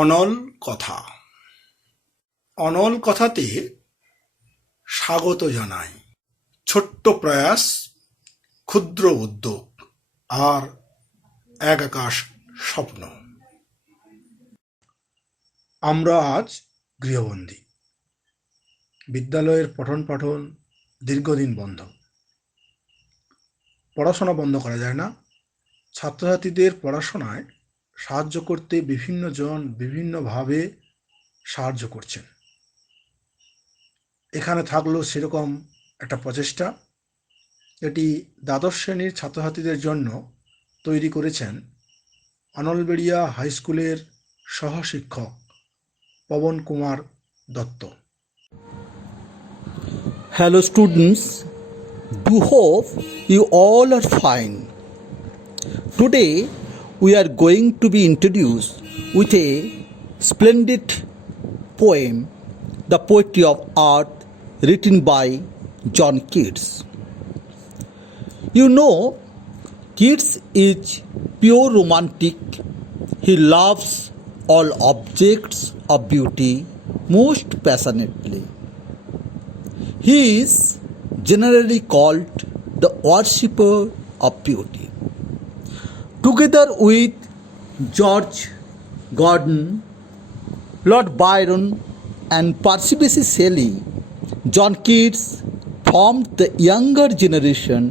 অনল কথা। অনল কথাতে স্বাগত জানাই। ছোট্ট প্রয়াস, ক্ষুদ্র উদ্যোগ আর এক আকাশ স্বপ্ন। আমরা আজ গৃহবন্দী। বিদ্যালয়ের পঠন পাঠন দীর্ঘদিন বন্ধ। পড়াশোনা বন্ধ করা যায় না। ছাত্রছাত্রীদের পড়াশোনায় সাহায্য করতে বিভিন্ন জন বিভিন্নভাবে সাহায্য করছেন। এখানে থাকলো সেরকম একটা প্রচেষ্টা। এটি দ্বাদশ শ্রেণীর ছাত্রছাত্রীদের জন্য তৈরি করেছেন আনলবেড়িয়া হাই স্কুলের সহশিক্ষক পবন কুমার Dutta. Hello students, do hope you all are fine. Today we are going to be introduced with a splendid poem, The Poetry of Earth, written by John Keats. You know, Keats is pure romantic. He loves all objects of beauty most passionately. He is generally called the worshipper of beauty. Together with George Gordon, Lord Byron, and Percy Bysshe Shelley, John Keats formed the younger generation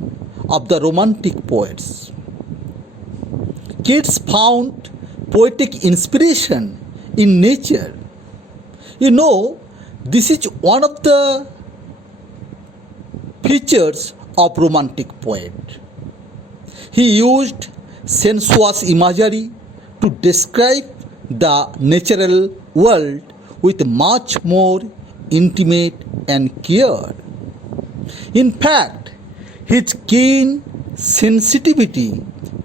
of the Romantic poets. Keats found poetic inspiration in nature. You know, this is one of the features of Romantic poet. He used sensuous imagery to describe the natural world with much more intimate and care. In fact, his keen sensitivity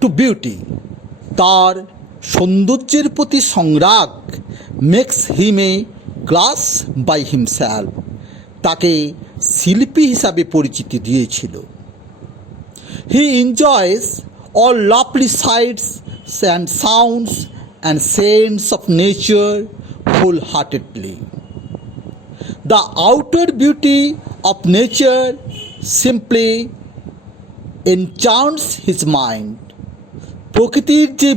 to beauty, তার সৌন্দর্যের প্রতি সংরাগ, makes him a class by himself. তাকে শিল্পী হিসাবে পরিচিতি দিয়েছিল। He enjoys all lovely sights and sounds and scents of nature wholeheartedly. The outer beauty of nature simply enchants his mind. প্রকৃতির যে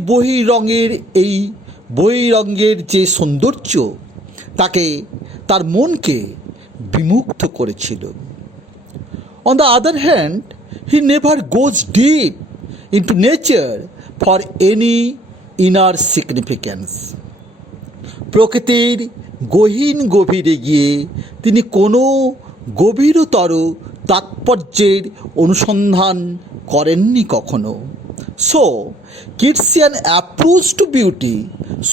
বহিরঙ্গের যে সৌন্দর্য তাকে তার মনকে বিমুগ্ধ করেছিল। On the other hand, he never goes deep into nature for any inner significance. প্রকৃতির গভীরে গিয়ে তিনি কোনো গভীরতর তাৎপর্যের অনুসন্ধান করেননি কখনো। So, Keatsian approach to beauty,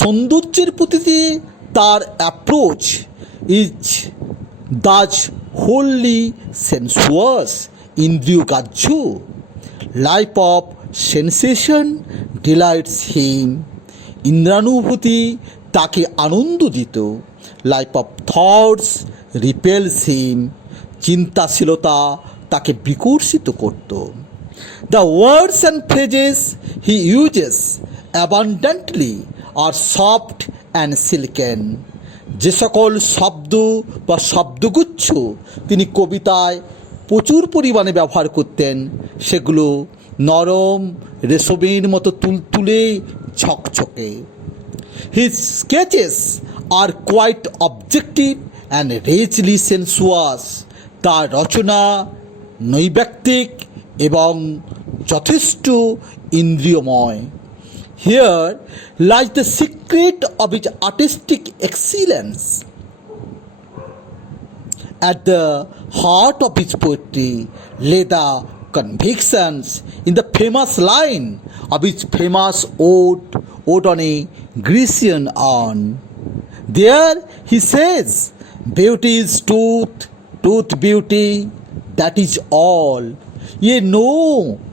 সৌন্দর্যের প্রতি তার approach is thus wholly sensuous, ইন্দ্রিয়গ্রাহ্য. Life of sensation delights him. ইন্দ্রানুভূতি তাকে আনন্দ দিত. Life of thoughts repels him. চিন্তাশীলতা তাকে বিকর্ষিত করত. The words and phrases he uses abundantly are soft and silken. যে সকল শব্দ বা শব্দগুচ্ছ তিনি কবিতায় প্রচুর পরিমাণে ব্যবহার করতেন সেগুলো নরম রেশমের মতো তুলতুলে ঝকঝকে। His sketches are quite objective and richly sensuous. তার রচনা নৈর্ব্যক্তিক এবং যথেষ্ট ইন্দ্রিয়ময়। Here lies the secret of his artistic excellence. At the heart of his poetry lay the convictions in the famous line of his famous ode on a Grecian urn. There he says, "Beauty is truth beauty, that is all. Ye know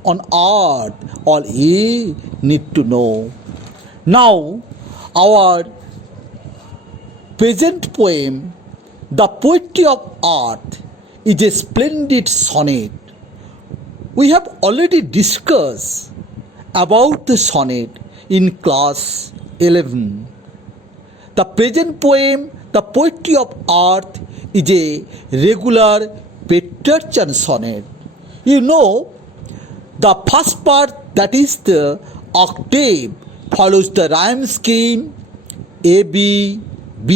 on earth all ye need to know." Now, our present poem, The Poetry of Earth, is a splendid sonnet. We have already discussed about the sonnet in class 11. The present poem, The Poetry of Earth, is a regular Petrarchan sonnet. You know, the first part, that is the octave, follows the rhyme scheme A B B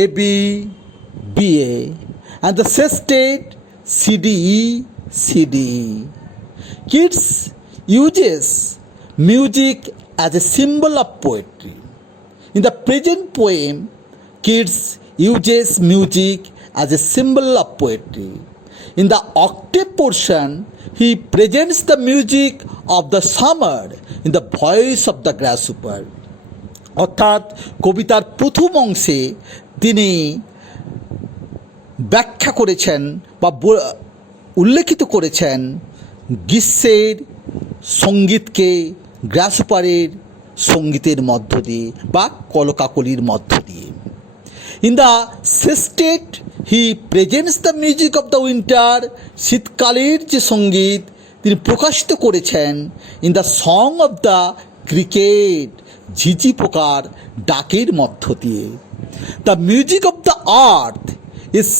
A B B A, and the sestet C D E C D E. Keats uses music as a symbol of poetry. In the present poem, Keats uses music as a symbol of poetry. In the octave portion, he presents the music of the summer in the voice of the grasshopper. অর্থাৎ কবিতার প্রথম অংশে তিনি ব্যাখ্যা করেছেন বা উল্লেখিত করেছেন গ্রীষ্মের সঙ্গীতকে গ্রাসহপারের সঙ্গীতের মধ্য দিয়ে বা কলকাকলির মধ্য দিয়ে। In the sestet he presents the music of the winter, শীতকালের যে সঙ্গীত তিনি প্রকাশিত করেছেন in the song of the cricket, ঝিঝি পোকার ডাকের মধ্য দিয়ে। The music of the earth is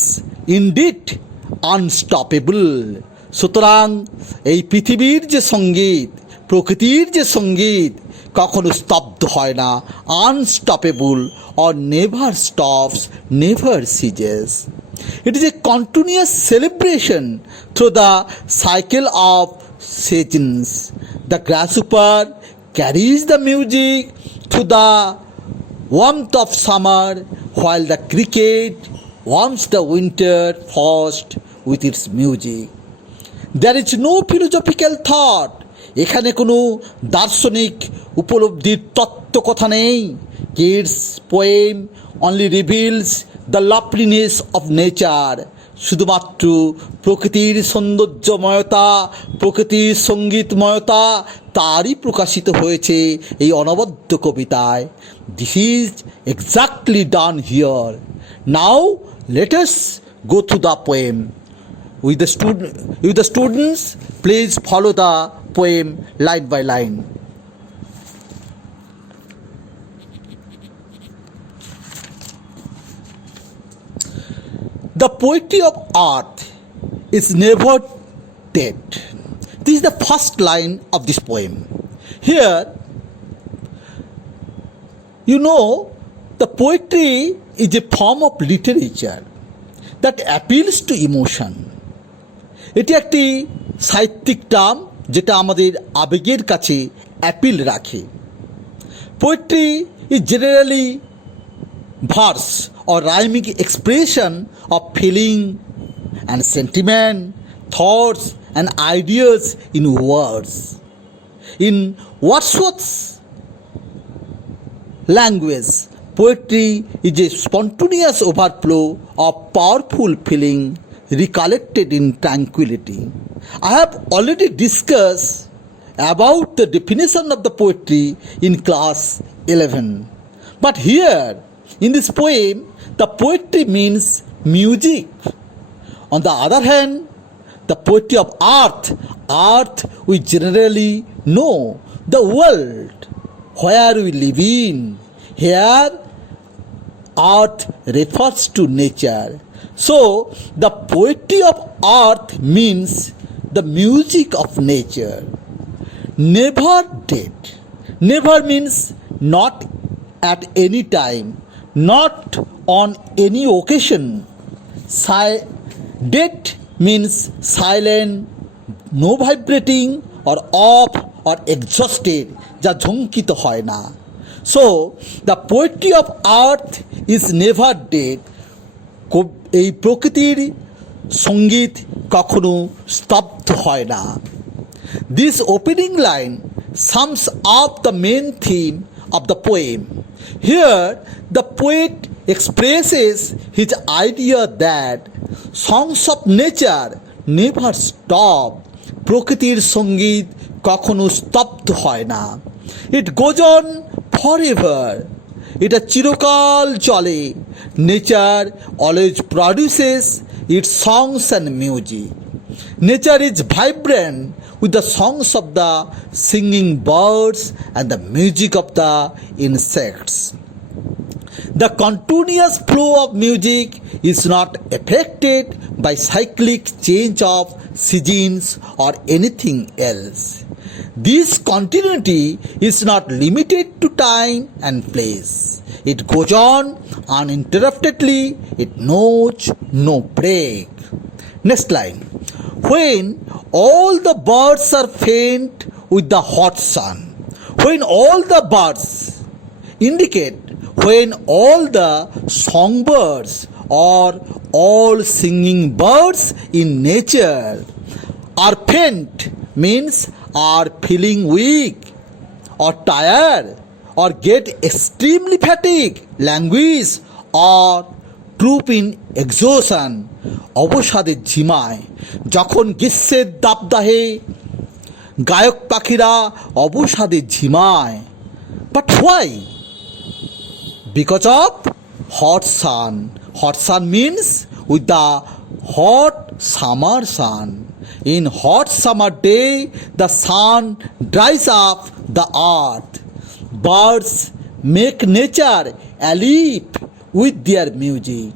indeed unstoppable. সুতরাং এই পৃথিবীর যে সঙ্গীত, প্রকৃতির যে সঙ্গীত কখনো স্তব্ধ হয় না, unstoppable or never stops, never ceases. It is a continuous celebration through the cycle of seasons. The grasshopper carries the music through the warmth of summer, while the cricket warms the winter frost with its music. There is no philosophical thought. এখানে কোনো দার্শনিক উপলব্ধির তত্ত্ব কথা নেই। Keats' poem only reveals the loveliness of nature. শুধুমাত্র প্রকৃতির সৌন্দর্যময়তা, প্রকৃতির সঙ্গীতময়তা তারই প্রকাশিত হয়েছে এই অনবদ্য কবিতায়। দিস ইজ এক্স্যাক্টলি ডান হিয়ার। Now let us go through the poem. With the students, please follow the poem line by line. The poetry of earth is never dead. This is the first line of this poem. Here, you know, the poetry is a form of literature that appeals to emotion. এটি একটি সাহিত্যিক টার্ম যেটা আমাদের আবেগের কাছে অ্যাপিল রাখে। Poetry is generally verse or rhyming expression of feeling and sentiment, thoughts and ideas in words. In Wordsworth's language, poetry is a spontaneous overflow of powerful feeling recollected in tranquility. I have already discussed about the definition of the poetry in class 11. But here, in this poem, the poetry means music. On the other hand, the poetry of earth we generally know, the world where we live in. Here, earth refers to nature. So, the poetry of earth means the music of nature. Never dead. Never means not at any time, not on any occasion. Dead means silent, no vibrating or off or exhausted, যা ঝঙ্কিত হয় না। So, the poetry of earth is never dead. এই প্রকৃতির সঙ্গীত কখনো স্তব্ধ হয় না। This opening line sums up the main theme of the poem. Here, the poet expresses his idea that songs of nature never stop. প্রকৃতির সঙ্গীত কখনো স্তব্ধ হয় না। It goes on forever. এটা চিরকাল চলে। Nature always produces its songs and music. Nature is vibrant with the songs of the singing birds and the music of the insects. The continuous flow of music is not affected by cyclic change of seasons or anything else. This continuity is not limited to time and place. It goes on uninterruptedly, it knows no break. Next line. When all the birds are faint with the hot sun, when all the birds indicate when all the songbirds or all singing birds in nature are faint means are feeling weak or tired or get extremely fatigued, languish or droop in exhaustion, অবসাদে ঝিমায়। যখন গ্রীষ্মের দাবদাহে গায়ক পাখিরা অবসাদে ঝিমায়। But why? Because of hot sun. Hot sun means with the hot summer sun. In hot summer day, the sun dries up the earth. Birds make nature alive with their music.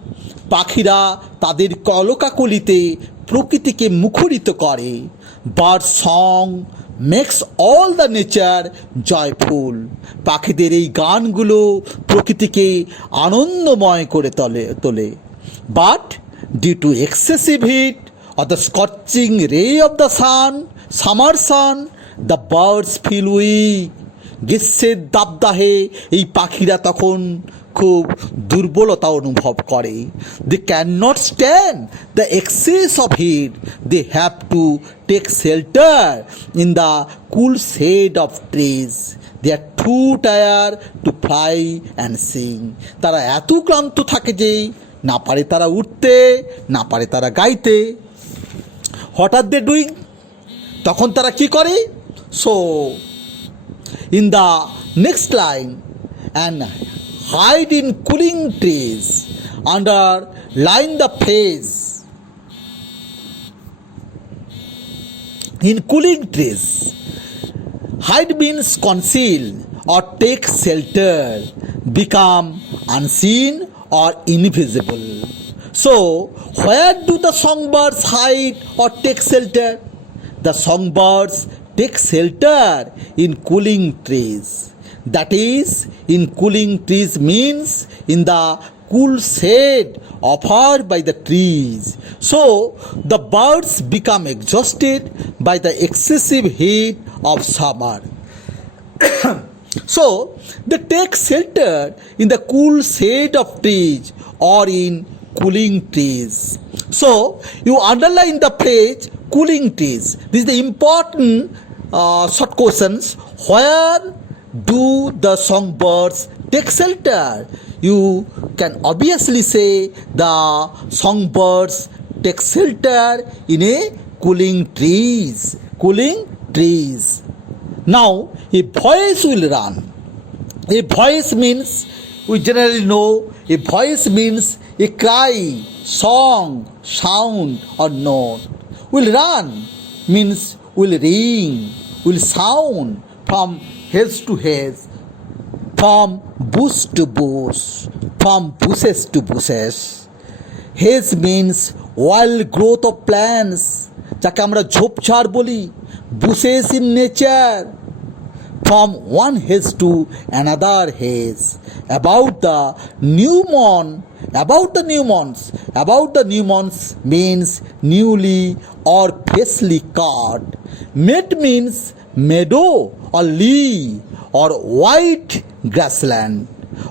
পাখিরা তাদের কলকাকলিতে প্রকৃতিকে মুখরিত করে। Bird song makes all the nature joyful. পাখিদের এই গানগুলো প্রকৃতিকে আনন্দময় করে তোলে। But due to excessive heat or the scorching ray of the sun, summer sun, the birds feel weak. গ্রীষ্মের দাবদাহে এই পাখিরা তখন খুব দুর্বলতা অনুভব করে। They cannot stand the excess of heat. They have to take shelter in the cool shade of trees. They are too tired to fly and sing. তারা এত ক্লান্ত থাকে যে না পারে তারা উঠতে, না পারে তারা গাইতে। What are they doing? তখন তারা কি করে? So in the next line, and hide in cooling trees, underline the phrase. In cooling trees, hide means conceal or take shelter, become unseen or invisible. So, where do the songbirds hide or take shelter? The songbirds take shelter in cooling trees. That is, in cooling trees means in the cool shade offered by the trees. So, the birds become exhausted by the excessive heat of summer. So, they take shelter in the cool shade of trees or in cooling trees. So, you underline the phrase cooling trees. This is the important short questions. Where do the songbirds take shelter? You can obviously say the songbirds take shelter in a cooling trees. Cooling trees. Now, a voice will run. A voice means, we generally know, a voice means a cry, song, sound or note. Will run means will ring, will sound from hedge to hedge, from bush to bush, from bushes to bushes. Hedge means wild growth of plants, যাকে আমরা ঝোপঝাড় বলি। bushes in nature, from one hedge to another hedge. About the new moon means newly or freshly cut. Meadow means meadow or lea or white grassland.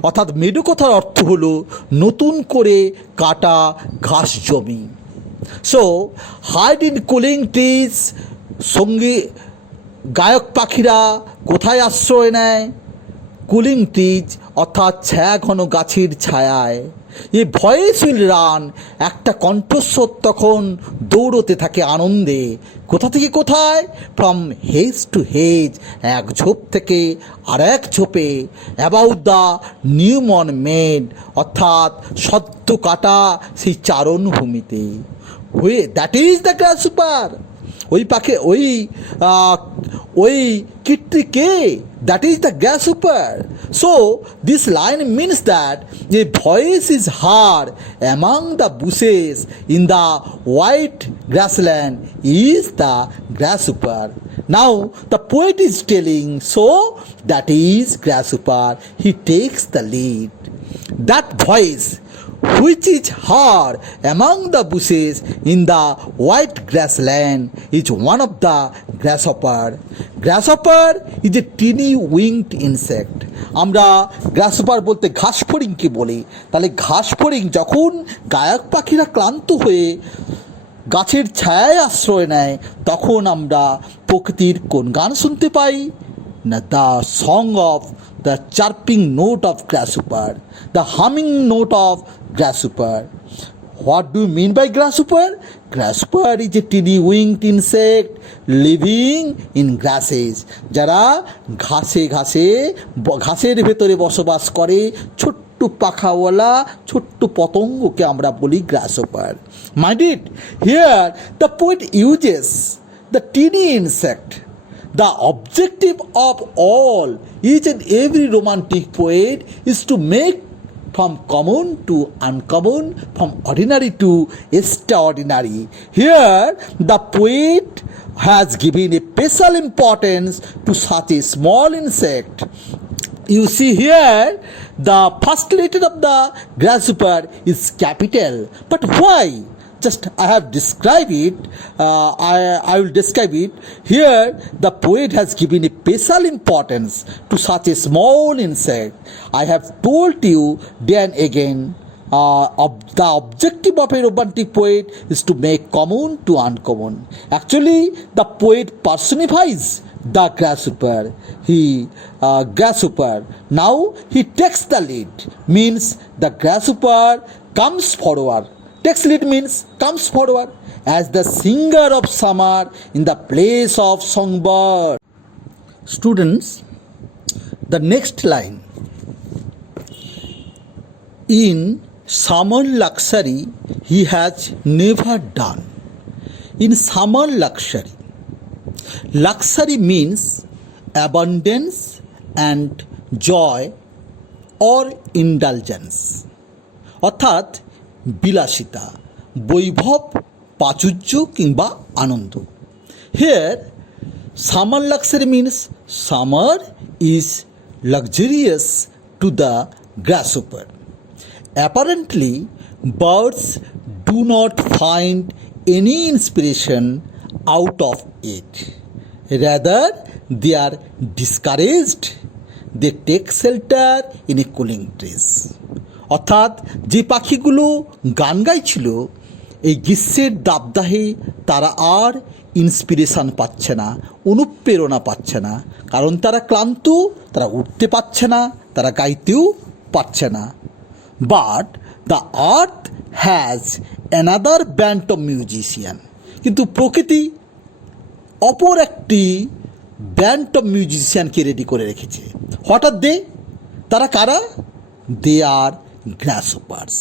অর্থাৎ meadow কথার অর্থ হলো নতুন করে কাটা ঘাস জমি। So hide in cooling trees, সঙ্গী গায়ক পাখিরা কোথায় আশ্রয় নেয়? কুলিং ট্রিজ অর্থাৎ ছায়া ঘন গাছের ছায়ায়। এ ভয়েস উইল রান, একটা কণ্ঠস্বর তখন দৌড়তে থাকে আনন্দে। কোথা থেকে কোথায়? ফ্রম হেজ টু হেজ, এক ঝোপ থেকে আর এক ঝোপে। অ্যাবাউট দ্য নিউ মর্ন মেড, অর্থাৎ সদ্য কাটা সেই চারণভূমিতে। That is the grasshopper. ওই পাখি ওই কীর্তি কে? That is the grasshopper. So this line means that a voice is heard among the bushes in the white grassland is the grasshopper. Now the poet is telling, so that is grasshopper, he takes the lead. That voice which is heard among the bushes in the white grassland is one of the grasshopper. Grasshopper is a teeny winged insect. আমরা গ্রাসহপার বলতে ঘাসফড়িংকে বলি। তাহলে ঘাসফড়িং যখন গায়ক পাখিরা ক্লান্ত হয়ে গাছের ছায়ায় আশ্রয় নেয় তখন আমরা প্রকৃতির কোন গান শুনতে পাই না? The song of the chirping note of grasshopper, the humming note of grasshopper. What do you mean by grasshopper? Grasshopper is a teeny winged insect living in grasses. যারা ঘাসের ভেতরে বসবাস করে, ছোট্ট পাখাওয়ালা ছোট্ট পতঙ্গকে আমরা বলি grasshopper. Mind it, here the poet uses the teeny insect. The objective of all each and every romantic poet is to make from common to uncommon, from ordinary to extraordinary. Here the poet has given a special importance to such a small insect. You see here the first letter of the grasshopper is capital. But why? Just I have described it. I will describe it. Here the poet has given a special importance to such a small insect. I have told you then again, the objective of a romantic poet is to make common to uncommon. Actually the poet personifies the grasshopper. Grasshopper. Now he takes the lead, means the grasshopper comes forward. Takes lead means comes forward as the singer of summer in the place of songbird. Students, the next line. In summer luxury he has never done. In summer luxury. Luxury means abundance and joy or indulgence. অর্থাৎ বিলাসিতা, বৈভব, প্রাচুর্য কিংবা আনন্দ। Here summer luxury means summer is luxurious to the grasshopper. Apparently birds do not find any inspiration out of it. Rather they are discouraged. They take shelter in a cooling trees. অর্থাৎ যে পাখিগুলো গান গাইছিল এই গ্রীষ্মের দাবদাহে তারা আর ইন্সপিরেশান পাচ্ছে না, অনুপ্রেরণা পাচ্ছে না, কারণ তারা ক্লান্ত, তারা উঠতে পারছে না, তারা গাইতেও পারছে না। But the earth has another band of musician, কিন্তু প্রকৃতি অপর একটি ব্যান্ড অফ মিউজিশিয়ানকে রেডি করে রেখেছে। হঠাৎ তারা কারা? দে আর গ্রাসহপার্স,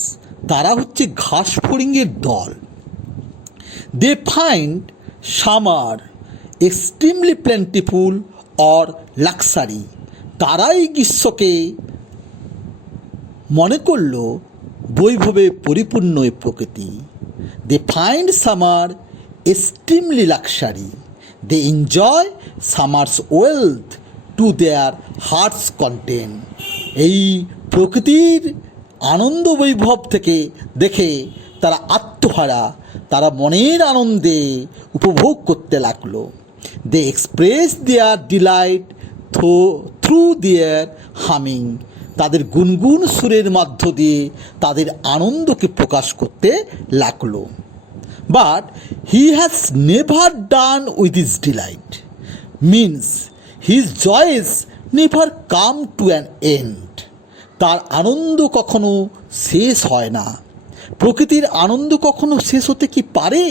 তারা হচ্ছে ঘাসফড়িংয়ের দল। They find summer extremely plentiful or luxury, তারা এই গ্রীষ্মকে মনে করল বৈভবে পরিপূর্ণ এই প্রকৃতি। They find summer extremely luxury, they enjoy summer's wealth to their heart's content. এই প্রকৃতির আনন্দ বৈভব থেকে দেখে তারা আত্মহারা, তারা মনের আনন্দে উপভোগ করতে লাগলো। They express their delight through their humming, তাদের গুনগুন সুরের মধ্য দিয়ে তাদের আনন্দকে প্রকাশ করতে লাগলো। But he has never done with his delight, means his joys never come to an end. তার আনন্দ কখনো শেষ হয় না। প্রকৃতির আনন্দ কখনো শেষ হতে কি পারে?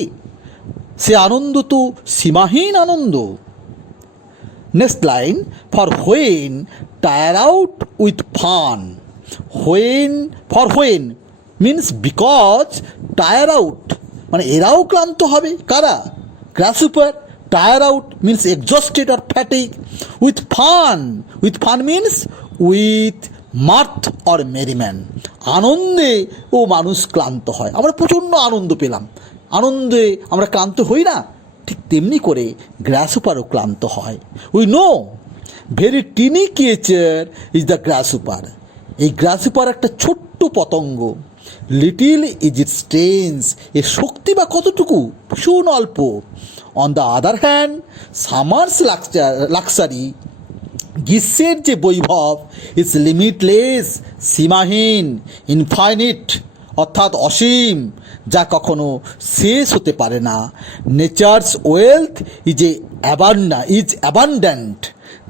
সে আনন্দ তো সীমাহীন আনন্দ। Next line, for when tired out with fun. When means because tired out, মানে এরাও ক্লান্ত হবে। কারা? Grasshopper. Tired out means exhausted or fatigue. With fun means with mirth or merriment. আনন্দে ও মানুষ ক্লান্ত হয়। আমরা প্রচণ্ড আনন্দ পেলাম, আনন্দে আমরা ক্লান্ত হই না? ঠিক তেমনি করে গ্রাসহপারও ক্লান্ত হয়। We know very tiny creature is the গ্রাসহপার। এই গ্রাসহপার একটা ছোট্ট পতঙ্গ। লিটিল ইজ ইট স্ট্রেঞ্জ, এর শক্তি বা কতটুকু? ভীষণ অল্প। On the other hand summer's luxury, গ্রীষ্মের যে বৈভব, ইজ লিমিটলেস, সীমাহীন, ইনফাইনিট অর্থাৎ অসীম, যা কখনো শেষ হতে পারে না। Nature's wealth is abundant.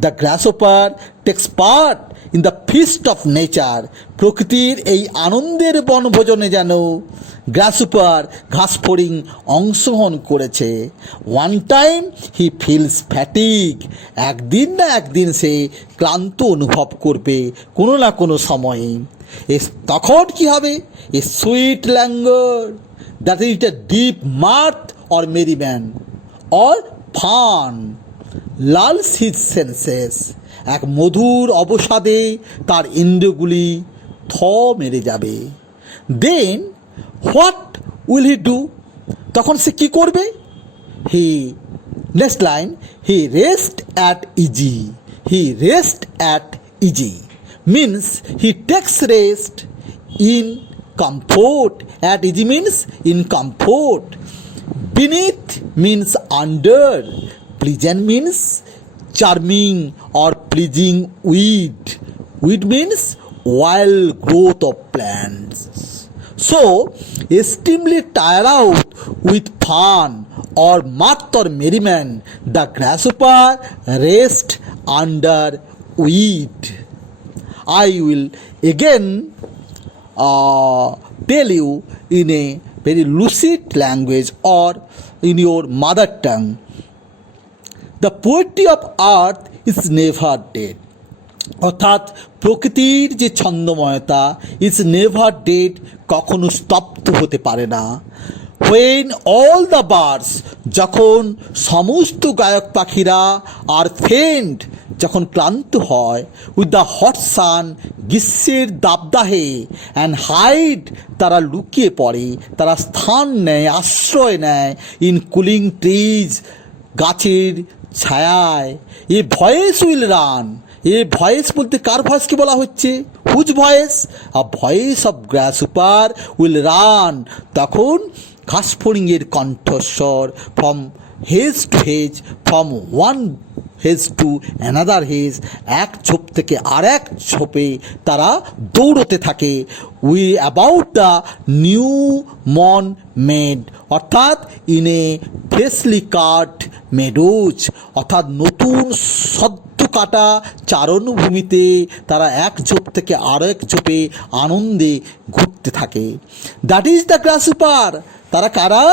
The grasshopper takes part in the feast of nature. প্রকৃতির এই আনন্দের বনভোজনে যেন গ্রাসহপার ঘাসফড়িং অংশগ্রহণ করেছে। One time he feels fatigue, একদিন না একদিন সে ক্লান্ত অনুভব করবে কোনো না কোনো সময়ে। তখন কি হবে? A sweet languor, that is a deep mirth or merriment or fun lulls his senses. এক মধুর অবসাদে তার ইন্দ্রিয়গুলি থ মেরে যাবে। Then what will he do? তখন সে কী করবে? He next line, he rest at ease. He rest at ease means he takes rest in comfort. At easy means in comfort. Beneath means under. Pleasant means charming or pleasing weed. Weed means wild growth of plants. So, extremely tired out with fun or mirth or merriment, the grasshopper rests under weed. I will again tell you in a very lucid language or in your mother tongue. The poetry of earth is never dead. অর্থাৎ প্রকৃতির যে ছন্দময়তা is never dead, কখনো স্তব্ধ হতে পারে না। When all the birds, যখন সমস্ত গায়ক পাখিরা আর ফেন্ট, যখন ক্লান্ত হয়, উইথ দ্য হট সান, গ্রীষ্মের দাবদাহে, অ্যান্ড হাইড, তারা লুকিয়ে পড়ে, তারা স্থান নেয়, আশ্রয় নেয়, ইন কুলিং ট্রিজ, গাছের ছায়ায়। A voice will run, a voice বলতে কার ভয়েসকে বলা হচ্ছে? Whose voice? A voice of grasshopper will run. তখন ঘাসফড়িংয়ের কণ্ঠস্বর from hedge to hedge, from one hedge to another hedge, এক ঝোপ থেকে আর এক ঝোপে তারা দৌড়তে থাকে। উই অ্যাবাউট দ্য নিউ মর্ন মেড, অর্থাৎ in a freshly cut meadows, অর্থাৎ নতুন সদ্য কাটা চারণভূমিতে তারা এক ঝোপ থেকে আরও এক ঝোপে আনন্দে ঘুরতে থাকে। That is the grasshopper. তারা কারা?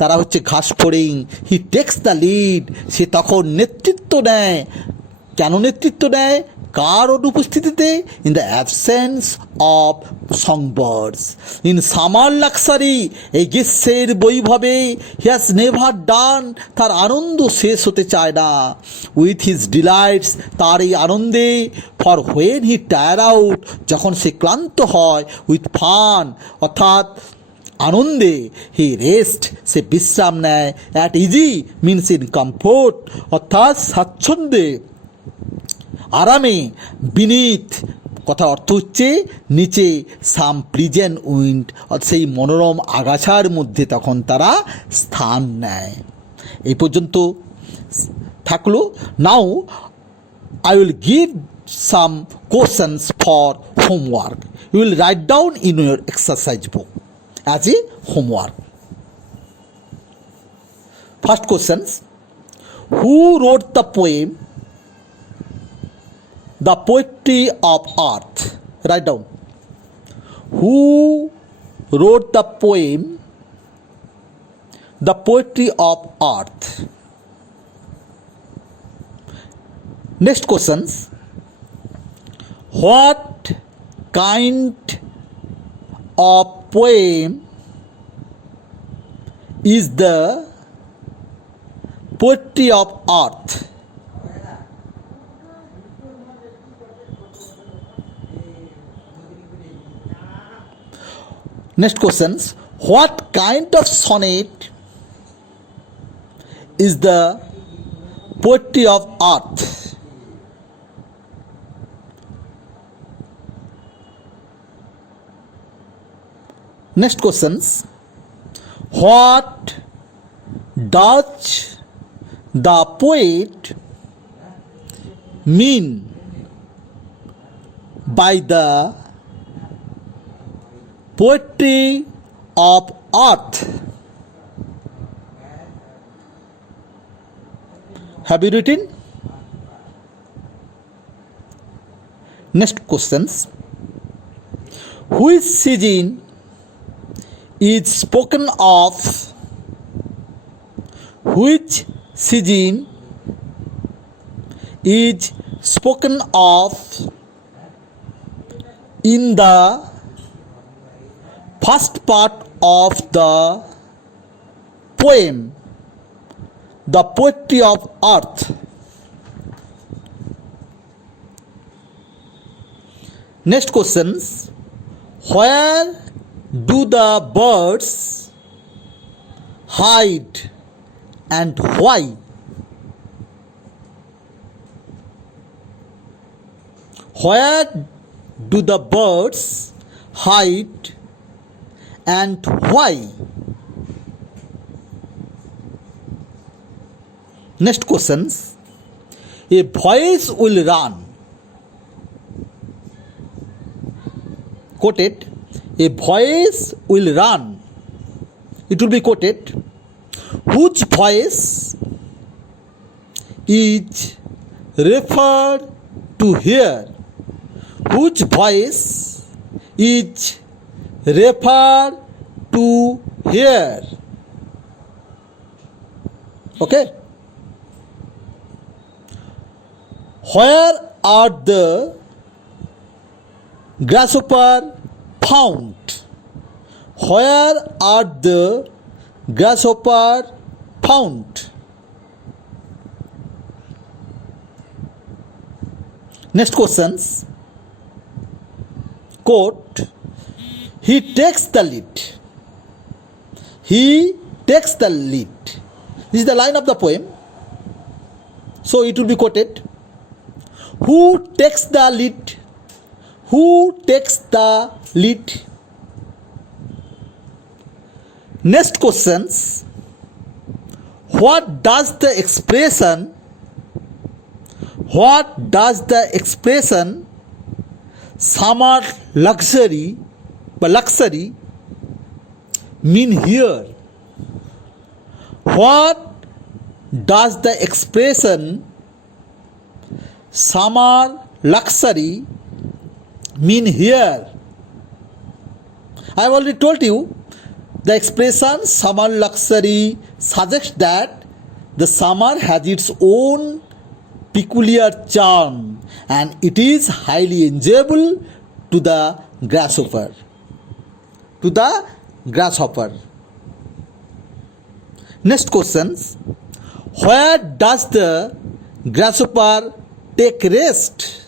তারা হচ্ছে ঘাসফড়িং। হি টেক্স দ্য লিড, সে তখন নেতৃত্ব নেয়। কেন নেতৃত্ব নেয়? কার অনুপস্থিতিতে? In the absence of songbirds. In summer luxury, এই গ্রীষ্মের বৈভবে, হি হ্যাজ নেভার ডান, তার আনন্দ শেষ হতে চায় না। উইথ হিজ ডিলাইটস, তার এই আনন্দে, for when he tyre out, যখন সে ক্লান্ত হয়, উইথ ফান অর্থাৎ আনন্দে, হি রেস্ট, সে বিশ্রাম নেয়, at easy means in comfort অর্থাৎ স্বাচ্ছন্দ্যে, আরামে, বিনিথ কথা অর্থ হচ্ছে নিচে, সাম প্লিজেন্ট উইন্ড সেই মনোরম আগাছার মধ্যে তখন তারা স্থান নেয়। এই পর্যন্ত থাকলো। নাও I will give some questions for homework. You will write down in your exercise book as a homework. First questions: who wrote the poem The Poetry of Earth? Write down. Who wrote the poem The Poetry of Earth? Next questions: what kind of poem is the poetry of earth? Next questions. What kind of sonnet is the poetry of earth? Next questions. What does the poet mean by the poetry of earth? Have you written? Next questions. Which season is spoken of? Which season is spoken of in the first part of the poem, The Poetry of Earth? Next questions. Where do the birds hide and why? Where do the birds hide and why? Next questions. A voice will run. Quoted. A voice will run. It will be quoted. Whose voice is referred to here? Whose voice is referred to here? Okay. Where are the grasshopper found? Where are the grasshopper found? Next questions. Quote. He takes the lead. He takes the lead. This is the line of the poem. So it will be quoted. Who takes the lead? Who takes the lead? Next questions. What does the expression summer luxury mean here? What does the expression summer luxury mean here? I have already told you, the expression summer luxury suggests that the summer has its own peculiar charm and it is highly enjoyable to the grasshopper. Next questions. Where does the grasshopper take rest?